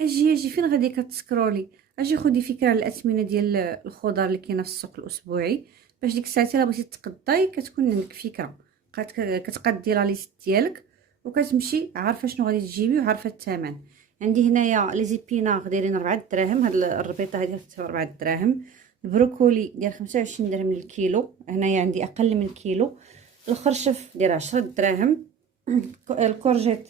اجي فين غادي كتسكرولي؟ اجي خدي فكره على الاثمنه ديال الخضر اللي كاينه في السوق الاسبوعي، باش ديك الساعه الا بغيتي تقضاي كتكون عندك فكره، كتقادي لا ليست ديالك وكتمشي عارفه شنو غادي تجيبي وعارفه الثمن. عندي هنايا لي زيبيناغ دايرين 4 دراهم، هاد الربيطه هادي 4 دراهم. البروكولي داير 25 درهم للكيلو، هنايا عندي اقل من الكيلو. الخرشف داير 10 دراهم. الكورجيت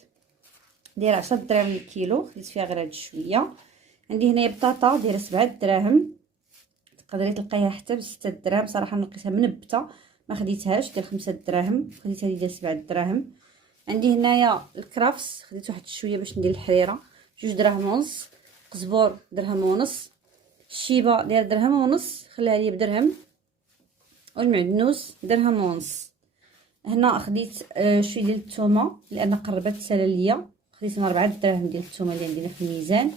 داير 10 دراهم للكيلو، خديت فيها غير هاد شويه. عندي هنايا بطاطا دايره 7 دراهم، تقدري تلقايها حتى ب6 دراهم، صراحه لقيتها منبته ما خديتهاش، ديال 5 دراهم، خديت هذه ديال 7 دراهم. عندي هنايا الكرافس خديت واحد شويه باش ندير الحريره، 2 دراهم ونص. قزبور درهم ونص. الشيبه داير درهم ونص، خليها لي بدرهم. والمعدنوس درهم ونص. هنا خديت شويه ديال الثومه لان قربت تسالى ليا، خديت 4 دراهم ديال الثومه اللي عندنا في الميزان.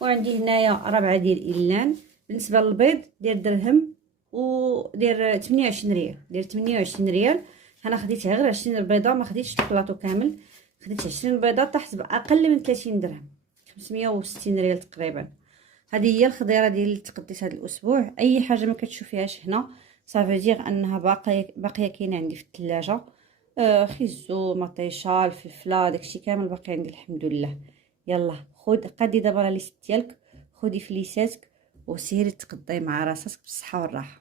وعندي هنايا 4 ديال إلان. بالنسبه للبيض ديال درهم ودير 28 ريال، دير 28 ريال. انا خديتها غير 20 بيضه، ما خديتش البلاطو كامل، خديت 20 بيضه تحت باقل من 30 درهم، 560 ريال تقريبا. هذه هي الخضيره ديالي اللي تقديت هذا الاسبوع. اي حاجه ما كتشوفيهاش هنا صافي دير انها باقيه كاينه عندي في الثلاجه. خيزو، مطيشه، الفلفله، داكشي كامل باقي عندي الحمد لله. يلا قادي دابا لا ليست ديالك، خدي فليساتك وسيري تقضي مع راسك بالصحه والراحه.